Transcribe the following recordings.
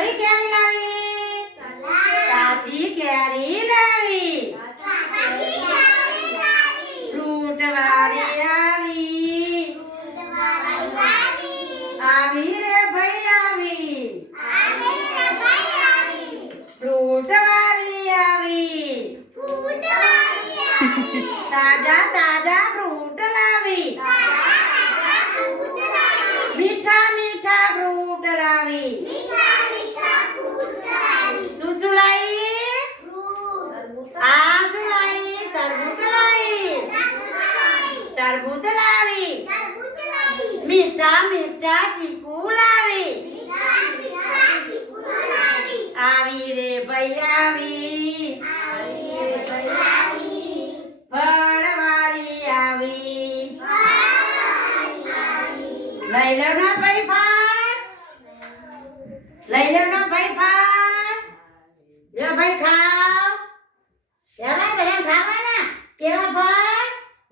भी कैरी लावी चाची कैरी लावी चाची कैरी लावी फ्रूट वाली आवी फ्रूट वाली आवी आवी रे भाई आवी आवी रे भाई आवी फ्रूट वाली आवी फ्रूट वाली आवी ताजा ताजा फ्रूट लावी ताजा ပြီမိသားမိသားကြီးကူလာပြီအာဝီရေဘယာဝီဘာရမာရီယာဝီဘာရမာရီယာဝီလိုင်လောနာပိုင်ပါလေလနာပိုက်ပါရပိုက်ခါ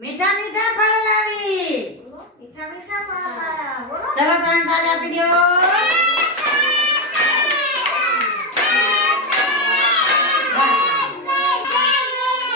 Mitra-mitra, Pak Lelawi. Mitra-mitra, Pak bueno. Lelawi. tanya video.